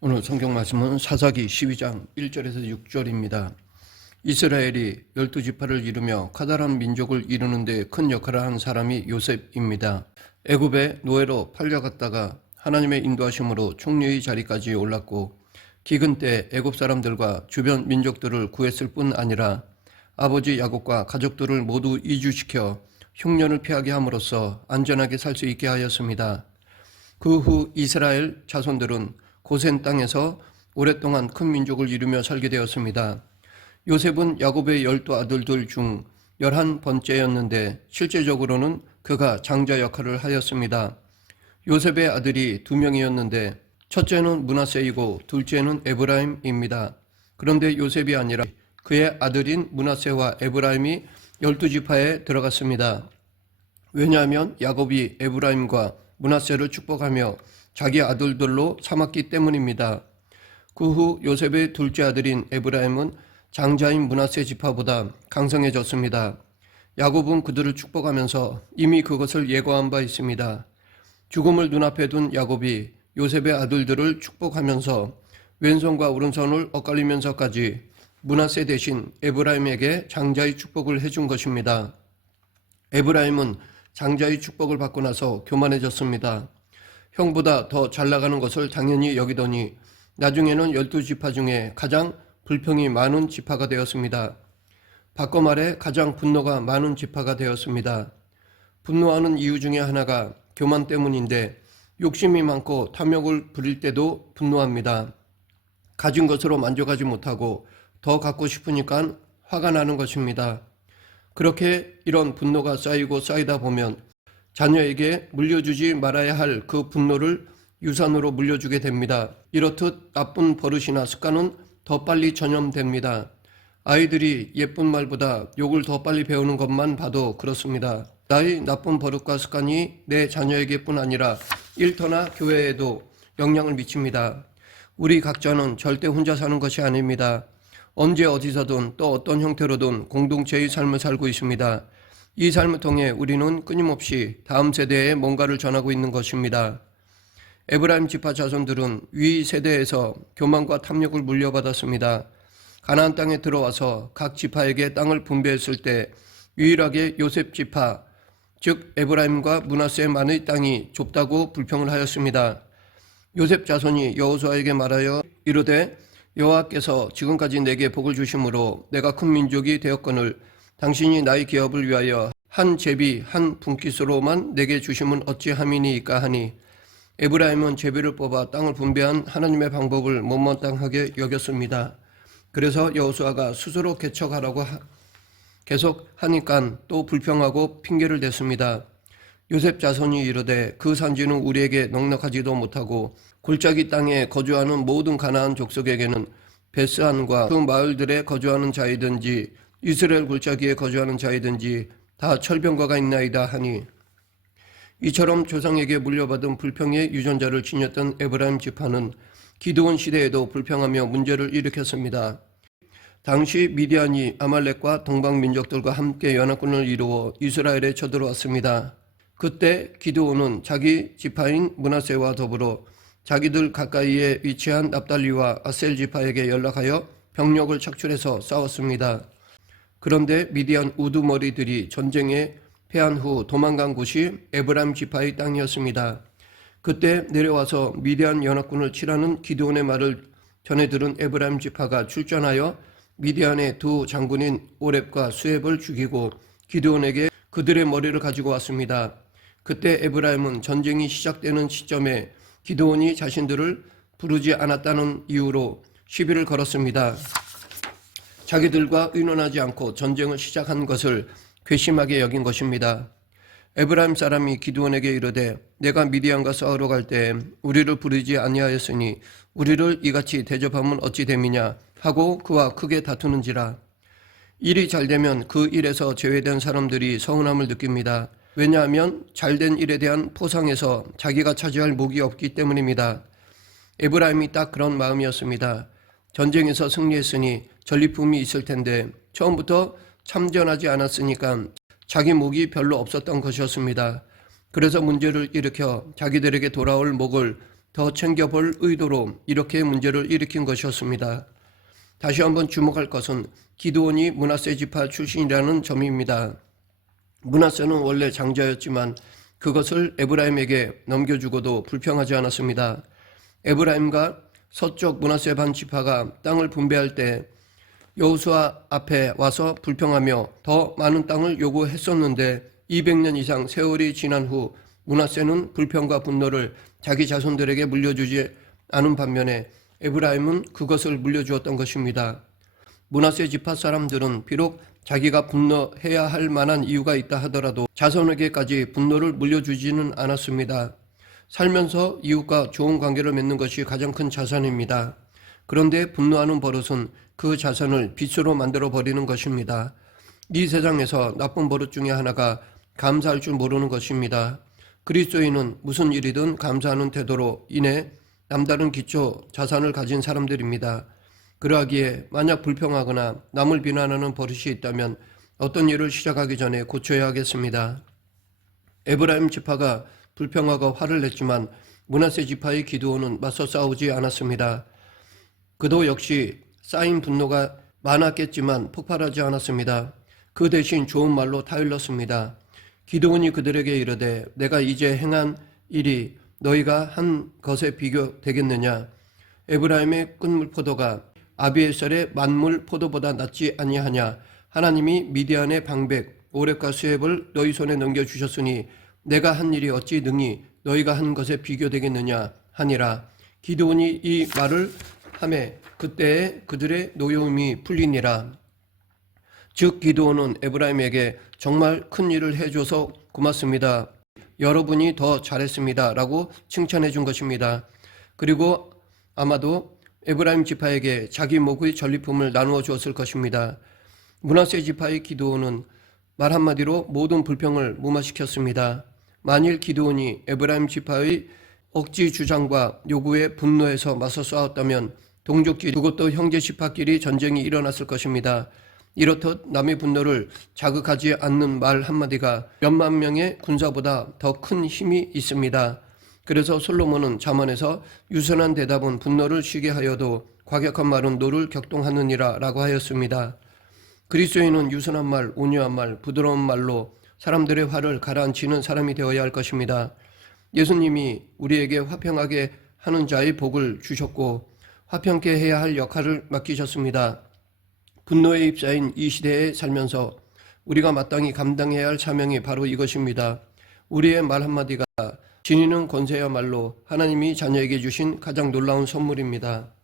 오늘 성경 말씀은 사사기 12장 1절에서 6절입니다. 이스라엘이 12지파를 이루며 커다란 민족을 이루는 데 큰 역할을 한 사람이 요셉입니다. 애굽에 노예로 팔려갔다가 하나님의 인도하심으로 총리의 자리까지 올랐고 기근 때 애굽 사람들과 주변 민족들을 구했을 뿐 아니라 아버지 야곱과 가족들을 모두 이주시켜 흉년을 피하게 함으로써 안전하게 살 수 있게 하였습니다. 그 후 이스라엘 자손들은 고센 땅에서 오랫동안 큰 민족을 이루며 살게 되었습니다. 요셉은 야곱의 12아들들 중 11번째였는데 실제적으로는 그가 장자 역할을 하였습니다. 요셉의 아들이 2명이었는데 첫째는 므낫세이고 둘째는 에브라임입니다. 그런데 요셉이 아니라 그의 아들인 므낫세와 에브라임이 12지파에 들어갔습니다. 왜냐하면 야곱이 에브라임과 므낫세를 축복하며 자기 아들들로 삼았기 때문입니다. 그 후 요셉의 둘째 아들인 에브라임은 장자인 므낫세 지파보다 강성해졌습니다. 야곱은 그들을 축복하면서 이미 그것을 예고한 바 있습니다. 죽음을 눈앞에 둔 야곱이 요셉의 아들들을 축복하면서 왼손과 오른손을 엇갈리면서까지 므낫세 대신 에브라임에게 장자의 축복을 해준 것입니다. 에브라임은 장자의 축복을 받고 나서 교만해졌습니다. 형보다 더 잘나가는 것을 당연히 여기더니 나중에는 12지파 중에 가장 불평이 많은 지파가 되었습니다. 바꿔 말해 가장 분노가 많은 지파가 되었습니다. 분노하는 이유 중에 하나가 교만 때문인데 욕심이 많고 탐욕을 부릴 때도 분노합니다. 가진 것으로 만족하지 못하고 더 갖고 싶으니까 화가 나는 것입니다. 그렇게 이런 분노가 쌓이고 쌓이다 보면 자녀에게 물려주지 말아야 할 그 분노를 유산으로 물려주게 됩니다. 이렇듯 나쁜 버릇이나 습관은 더 빨리 전염됩니다. 아이들이 예쁜 말보다 욕을 더 빨리 배우는 것만 봐도 그렇습니다. 나의 나쁜 버릇과 습관이 내 자녀에게뿐 아니라 일터나 교회에도 영향을 미칩니다. 우리 각자는 절대 혼자 사는 것이 아닙니다. 언제 어디서든 또 어떤 형태로든 공동체의 삶을 살고 있습니다. 이 삶을 통해 우리는 끊임없이 다음 세대에 뭔가를 전하고 있는 것입니다. 에브라임 지파 자손들은 위 세대에서 교만과 탐욕을 물려받았습니다. 가나안 땅에 들어와서 각 지파에게 땅을 분배했을 때 유일하게 요셉 지파, 즉 에브라임과 므낫세만의 땅이 좁다고 불평을 하였습니다. 요셉 자손이 여호수아에게 말하여 이르되 여호와께서 지금까지 내게 복을 주심으로 내가 큰 민족이 되었거늘 당신이 나의 기업을 위하여 한 제비 한 분깃으로만 내게 주심은 어찌함이니이까 하니 에브라임은 제비를 뽑아 땅을 분배한 하나님의 방법을 못마땅하게 여겼습니다. 그래서 여호수아가 스스로 개척하라고 계속 하니까 또 불평하고 핑계를 댔습니다. 요셉 자손이 이르되 그 산지는 우리에게 넉넉하지도 못하고 골짜기 땅에 거주하는 모든 가나안 족속에게는 베스안과 그 마을들에 거주하는 자이든지 이스라엘 골짜기에 거주하는 자이든지 다 철병과가 있나이다 하니 이처럼 조상에게 물려받은 불평의 유전자를 지녔던 에브라임 지파는 기드온 시대에도 불평하며 문제를 일으켰습니다. 당시 미디안이 아말렉과 동방 민족들과 함께 연합군을 이루어 이스라엘에 쳐들어왔습니다. 그때 기드온은 자기 지파인 므낫세와 더불어 자기들 가까이에 위치한 납달리와 아셀 지파에게 연락하여 병력을 착출해서 싸웠습니다. 그런데 미디안 우두머리들이 전쟁에 패한 후 도망간 곳이 에브라임 지파의 땅이었습니다. 그때 내려와서 미디안 연합군을 치라는 기드온의 말을 전해 들은 에브라임 지파가 출전하여 미디안의 두 장군인 오렙과 수렙을 죽이고 기드온에게 그들의 머리를 가지고 왔습니다. 그때 에브라임은 전쟁이 시작되는 시점에 기드온이 자신들을 부르지 않았다는 이유로 시비를 걸었습니다. 자기들과 의논하지 않고 전쟁을 시작한 것을 괘씸하게 여긴 것입니다. 에브라임 사람이 기드온에게 이르되 내가 미디안과 싸우러 갈 때 우리를 부르지 아니하였으니 우리를 이같이 대접하면 어찌 됨이냐 하고 그와 크게 다투는지라. 일이 잘 되면 그 일에서 제외된 사람들이 서운함을 느낍니다. 왜냐하면 잘된 일에 대한 포상에서 자기가 차지할 목이 없기 때문입니다. 에브라임이 딱 그런 마음이었습니다. 전쟁에서 승리했으니 전리품이 있을 텐데 처음부터 참전하지 않았으니까 자기 목이 별로 없었던 것이었습니다. 그래서 문제를 일으켜 자기들에게 돌아올 목을 더 챙겨볼 의도로 이렇게 문제를 일으킨 것이었습니다. 다시 한번 주목할 것은 기드온이 므낫세 지파 출신이라는 점입니다. 므낫세는 원래 장자였지만 그것을 에브라임에게 넘겨주고도 불평하지 않았습니다. 에브라임과 서쪽 므낫세 반 지파가 땅을 분배할 때 여호수아 앞에 와서 불평하며 더 많은 땅을 요구했었는데 200년 이상 세월이 지난 후 므낫세는 불평과 분노를 자기 자손들에게 물려주지 않은 반면에 에브라임은 그것을 물려주었던 것입니다. 므낫세 지파 사람들은 비록 자기가 분노해야 할 만한 이유가 있다 하더라도 자손에게까지 분노를 물려주지는 않았습니다. 살면서 이웃과 좋은 관계를 맺는 것이 가장 큰 자산입니다. 그런데 분노하는 버릇은 그 자산을 빚으로 만들어 버리는 것입니다. 이 세상에서 나쁜 버릇 중에 하나가 감사할 줄 모르는 것입니다. 그리스도인은 무슨 일이든 감사하는 태도로 인해 남다른 기초 자산을 가진 사람들입니다. 그러하기에 만약 불평하거나 남을 비난하는 버릇이 있다면 어떤 일을 시작하기 전에 고쳐야 하겠습니다. 에브라임 지파가 불평하고 화를 냈지만 므낫세 지파의 기드온은 맞서 싸우지 않았습니다. 그도 역시 쌓인 분노가 많았겠지만 폭발하지 않았습니다. 그 대신 좋은 말로 타일렀습니다. 기드온이 그들에게 이르되 내가 이제 행한 일이 너희가 한 것에 비교되겠느냐. 에브라임의 끝물 포도가 아비에셀의 만물 포도보다 낫지 아니하냐. 하나님이 미디안의 방백 오렙과 수렙을 너희 손에 넘겨주셨으니 내가 한 일이 어찌 능히 너희가 한 것에 비교되겠느냐 하니라. 기드온이 이 말을 하매 그때에 그들의 노여움이 풀리니라. 즉 기드온은 에브라임에게 정말 큰 일을 해줘서 고맙습니다. 여러분이 더 잘했습니다. 라고 칭찬해 준 것입니다. 그리고 아마도 에브라임 지파에게 자기 목의 전리품을 나누어 주었을 것입니다. 므낫세 지파의 기드온은 말 한마디로 모든 불평을 무마시켰습니다. 만일 기드온이 에브라임 지파의 억지 주장과 요구에 분노해서 맞서 싸웠다면 동족끼리 그것도 형제 지파끼리 전쟁이 일어났을 것입니다. 이렇듯 남의 분노를 자극하지 않는 말 한마디가 몇만 명의 군사보다 더 큰 힘이 있습니다. 그래서 솔로몬은 잠언에서 유선한 대답은 분노를 쉬게 하여도 과격한 말은 노를 격동하느니라 라고 하였습니다. 그리스도인은 유선한 말, 온유한 말, 부드러운 말로 사람들의 화를 가라앉히는 사람이 되어야 할 것입니다. 예수님이 우리에게 화평하게 하는 자의 복을 주셨고 화평케 해야 할 역할을 맡기셨습니다. 분노의 입자인 이 시대에 살면서 우리가 마땅히 감당해야 할 사명이 바로 이것입니다. 우리의 말 한마디가 지니는 권세야말로 하나님이 자녀에게 주신 가장 놀라운 선물입니다.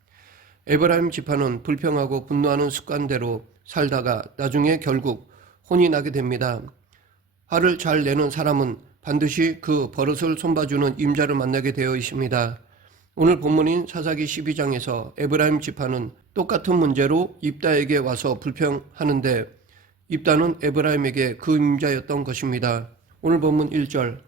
에브라임 지파는 불평하고 분노하는 습관대로 살다가 나중에 결국 혼이 나게 됩니다. 화를 잘 내는 사람은 반드시 그 버릇을 손봐주는 임자를 만나게 되어 있습니다. 오늘 본문인 사사기 12장에서 에브라임 지파는 똑같은 문제로 입다에게 와서 불평하는데 입다는 에브라임에게 그 임자였던 것입니다. 오늘 본문 1절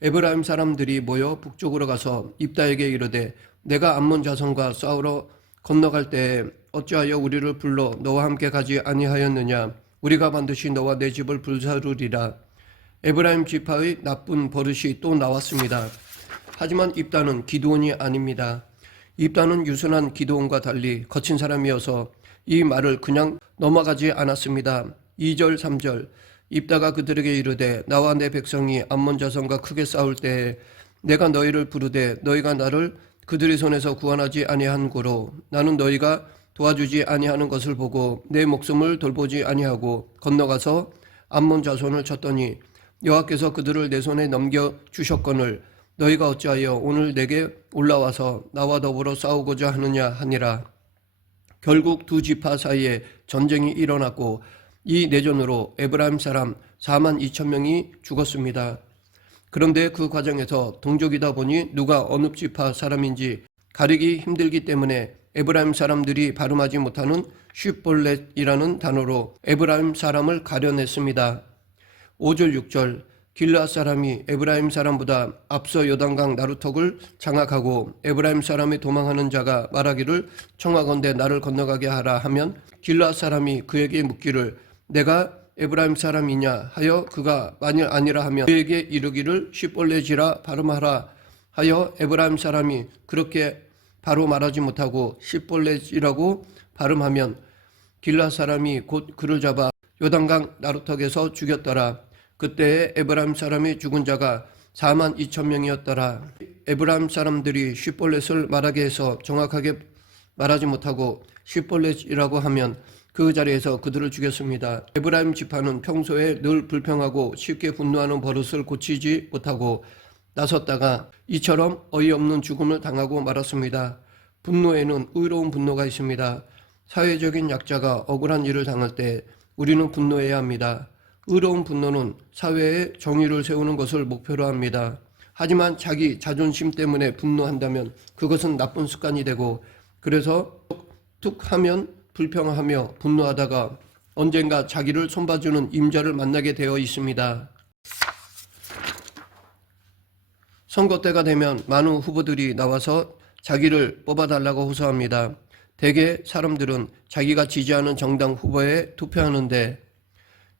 에브라임 사람들이 모여 북쪽으로 가서 입다에게 이르되 내가 암몬 자손과 싸우러 건너갈 때에 어찌하여 우리를 불러 너와 함께 가지 아니하였느냐. 우리가 반드시 너와 내 집을 불사르리라. 에브라임 지파의 나쁜 버릇이 또 나왔습니다. 하지만 입다는 기드온이 아닙니다. 입다는 유순한 기드온과 달리 거친 사람이어서 이 말을 그냥 넘어가지 않았습니다. 2절 3절 입다가 그들에게 이르되 나와 내 백성이 암몬 자손과 크게 싸울 때에 내가 너희를 부르되 너희가 나를 그들의 손에서 구원하지 아니한 고로 나는 너희가 도와주지 아니하는 것을 보고 내 목숨을 돌보지 아니하고 건너가서 암몬 자손을 쳤더니 여호와께서 그들을 내 손에 넘겨주셨거늘 너희가 어찌하여 오늘 내게 올라와서 나와 더불어 싸우고자 하느냐 하니라. 결국 두 지파 사이에 전쟁이 일어났고 이 내전으로 에브라임 사람 4만 2천 명이 죽었습니다. 그런데 그 과정에서 동족이다 보니 누가 어느 지파 사람인지 가리기 힘들기 때문에 에브라임 사람들이 발음하지 못하는 쉿볼렛이라는 단어로 에브라임 사람을 가려냈습니다. 5절 6절 길르앗 사람이 에브라임 사람보다 앞서 요단강 나루턱을 장악하고 에브라임 사람이 도망하는 자가 말하기를 청하건대 나를 건너가게 하라 하면 길르앗 사람이 그에게 묻기를 내가 에브라임 사람이냐 하여 그가 만일 아니라 하면 그에게 이르기를 쉿볼렛이라 발음하라 하여 에브라임 사람이 그렇게 바로 말하지 못하고 십볼렛이라고 발음하면 길라 사람이 곧 그를 잡아 요단강 나루턱에서 죽였더라. 그때에 에브라임 사람이 죽은 자가 4만 2천 명이었더라. 에브라임 사람들이 십볼렛을 말하게 해서 정확하게 말하지 못하고 십볼렛이라고 하면 그 자리에서 그들을 죽였습니다. 에브라임 지파는 평소에 늘 불평하고 쉽게 분노하는 버릇을 고치지 못하고 나섰다가 이처럼 어이없는 죽음을 당하고 말았습니다. 분노에는 의로운 분노가 있습니다. 사회적인 약자가 억울한 일을 당할 때 우리는 분노해야 합니다. 의로운 분노는 사회의 정의를 세우는 것을 목표로 합니다. 하지만 자기 자존심 때문에 분노한다면 그것은 나쁜 습관이 되고, 그래서 툭 하면 불평하며 분노하다가 언젠가 자기를 손봐주는 임자를 만나게 되어 있습니다. 선거 때가 되면 많은 후보들이 나와서 자기를 뽑아달라고 호소합니다. 대개 사람들은 자기가 지지하는 정당 후보에 투표하는데,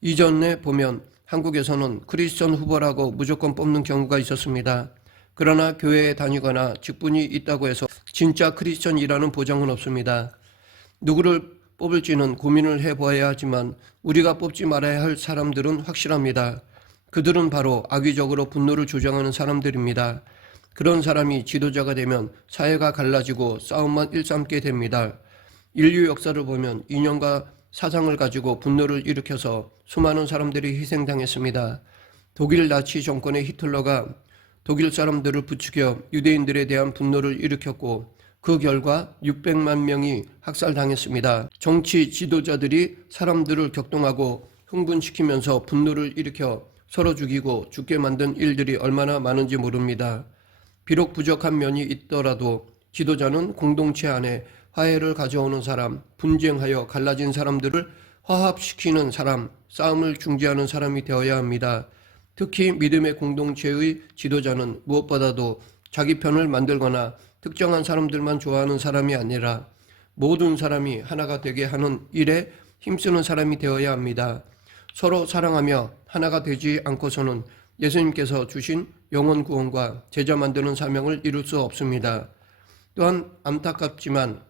이전에 보면 한국에서는 크리스천 후보라고 무조건 뽑는 경우가 있었습니다. 그러나 교회에 다니거나 직분이 있다고 해서 진짜 크리스천이라는 보장은 없습니다. 누구를 뽑을지는 고민을 해보아야 하지만 우리가 뽑지 말아야 할 사람들은 확실합니다. 그들은 바로 악의적으로 분노를 조장하는 사람들입니다. 그런 사람이 지도자가 되면 사회가 갈라지고 싸움만 일삼게 됩니다. 인류 역사를 보면 이념과 사상을 가지고 분노를 일으켜서 수많은 사람들이 희생당했습니다. 독일 나치 정권의 히틀러가 독일 사람들을 부추겨 유대인들에 대한 분노를 일으켰고 그 결과 600만 명이 학살당했습니다. 정치 지도자들이 사람들을 격동하고 흥분시키면서 분노를 일으켜 서로 죽이고 죽게 만든 일들이 얼마나 많은지 모릅니다. 비록 부족한 면이 있더라도 지도자는 공동체 안에 화해를 가져오는 사람, 분쟁하여 갈라진 사람들을 화합시키는 사람, 싸움을 중재하는 사람이 되어야 합니다. 특히 믿음의 공동체의 지도자는 무엇보다도 자기 편을 만들거나 특정한 사람들만 좋아하는 사람이 아니라 모든 사람이 하나가 되게 하는 일에 힘쓰는 사람이 되어야 합니다. 서로 사랑하며 하나가 되지 않고서는 예수님께서 주신 영혼 구원과 제자 만드는 사명을 이룰 수 없습니다. 또한 안타깝지만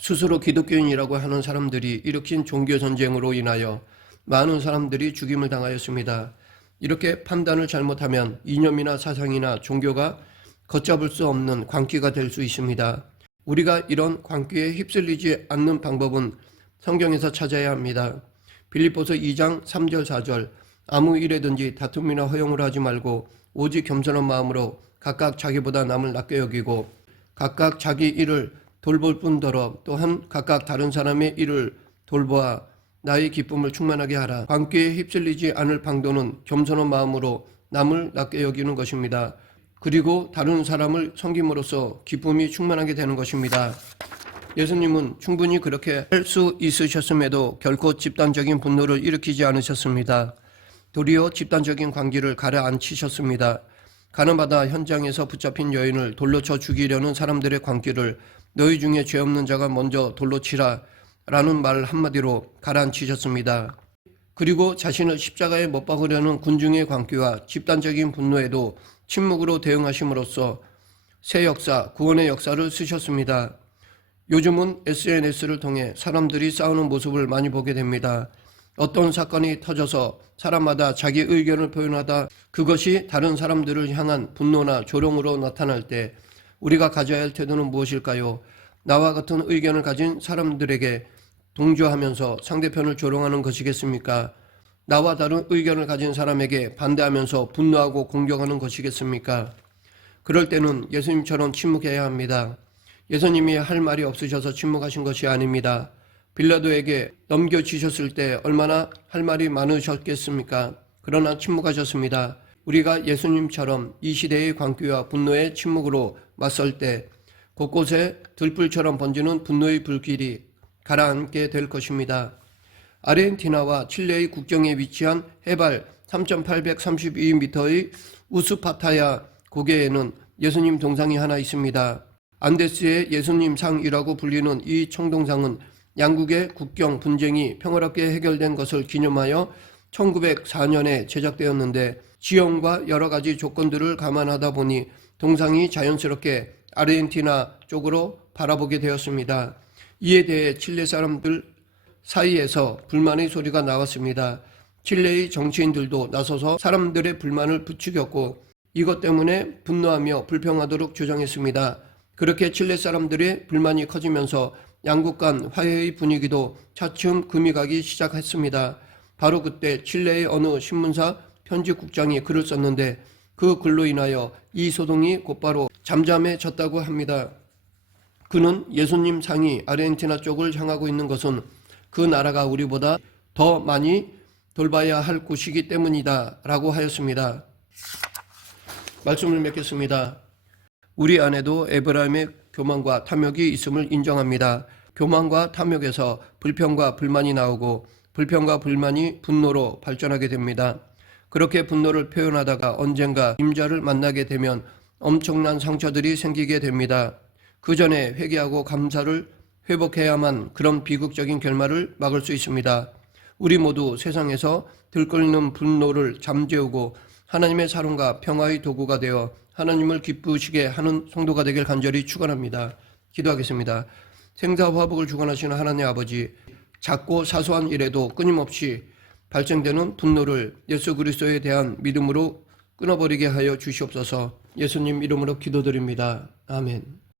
스스로 기독교인이라고 하는 사람들이 일으킨 종교 전쟁으로 인하여 많은 사람들이 죽임을 당하였습니다. 이렇게 판단을 잘못하면 이념이나 사상이나 종교가 걷잡을 수 없는 광기가 될 수 있습니다. 우리가 이런 광기에 휩쓸리지 않는 방법은 성경에서 찾아야 합니다. 빌립보서 2장 3절 4절 아무 일에든지 다툼이나 허용을 하지 말고 오직 겸손한 마음으로 각각 자기보다 남을 낮게 여기고 각각 자기 일을 돌볼 뿐더러 또한 각각 다른 사람의 일을 돌보아 나의 기쁨을 충만하게 하라. 광기에 휩쓸리지 않을 방도는 겸손한 마음으로 남을 낮게 여기는 것입니다. 그리고 다른 사람을 섬김으로써 기쁨이 충만하게 되는 것입니다. 예수님은 충분히 그렇게 할 수 있으셨음에도 결코 집단적인 분노를 일으키지 않으셨습니다. 도리어 집단적인 관계를 가라앉히셨습니다. 가나바다 현장에서 붙잡힌 여인을 돌로 쳐 죽이려는 사람들의 관계를 너희 중에 죄 없는 자가 먼저 돌로 치라 라는 말 한마디로 가라앉히셨습니다. 그리고 자신을 십자가에 못 박으려는 군중의 관계와 집단적인 분노에도 침묵으로 대응하심으로써 새 역사, 구원의 역사를 쓰셨습니다. 요즘은 SNS를 통해 사람들이 싸우는 모습을 많이 보게 됩니다. 어떤 사건이 터져서 사람마다 자기 의견을 표현하다 그것이 다른 사람들을 향한 분노나 조롱으로 나타날 때 우리가 가져야 할 태도는 무엇일까요? 나와 같은 의견을 가진 사람들에게 동조하면서 상대편을 조롱하는 것이겠습니까? 나와 다른 의견을 가진 사람에게 반대하면서 분노하고 공격하는 것이겠습니까? 그럴 때는 예수님처럼 침묵해야 합니다. 예수님이 할 말이 없으셔서 침묵하신 것이 아닙니다. 빌라도에게 넘겨주셨을 때 얼마나 할 말이 많으셨겠습니까? 그러나 침묵하셨습니다. 우리가 예수님처럼 이 시대의 광기와 분노의 침묵으로 맞설 때 곳곳에 들불처럼 번지는 분노의 불길이 가라앉게 될 것입니다. 아르헨티나와 칠레의 국경에 위치한 해발 3,832m의 우스파타야 고개에는 예수님 동상이 하나 있습니다. 안데스의 예수님 상이라고 불리는 이 청동상은 양국의 국경 분쟁이 평화롭게 해결된 것을 기념하여 1904년에 제작되었는데 지형과 여러 가지 조건들을 감안하다 보니 동상이 자연스럽게 아르헨티나 쪽으로 바라보게 되었습니다. 이에 대해 칠레 사람들 사이에서 불만의 소리가 나왔습니다. 칠레의 정치인들도 나서서 사람들의 불만을 부추겼고 이것 때문에 분노하며 불평하도록 주장했습니다. 그렇게 칠레 사람들의 불만이 커지면서 양국 간 화해의 분위기도 차츰 금이 가기 시작했습니다. 바로 그때 칠레의 어느 신문사 편집국장이 글을 썼는데 그 글로 인하여 이 소동이 곧바로 잠잠해졌다고 합니다. 그는 예수님 상이 아르헨티나 쪽을 향하고 있는 것은 그 나라가 우리보다 더 많이 돌봐야 할 곳이기 때문이다 라고 하였습니다. 말씀을 맺겠습니다. 우리 안에도 에브라임의 교만과 탐욕이 있음을 인정합니다. 교만과 탐욕에서 불평과 불만이 나오고 불평과 불만이 분노로 발전하게 됩니다. 그렇게 분노를 표현하다가 언젠가 임자를 만나게 되면 엄청난 상처들이 생기게 됩니다. 그 전에 회개하고 감사를 회복해야만 그런 비극적인 결말을 막을 수 있습니다. 우리 모두 세상에서 들끓는 분노를 잠재우고 하나님의 사랑과 평화의 도구가 되어 하나님을 기쁘시게 하는 성도가 되길 간절히 축원합니다. 기도하겠습니다. 생사화복을 주관하시는 하나님 아버지, 작고 사소한 일에도 끊임없이 발생되는 분노를 예수 그리스도에 대한 믿음으로 끊어버리게 하여 주시옵소서. 예수님 이름으로 기도드립니다. 아멘.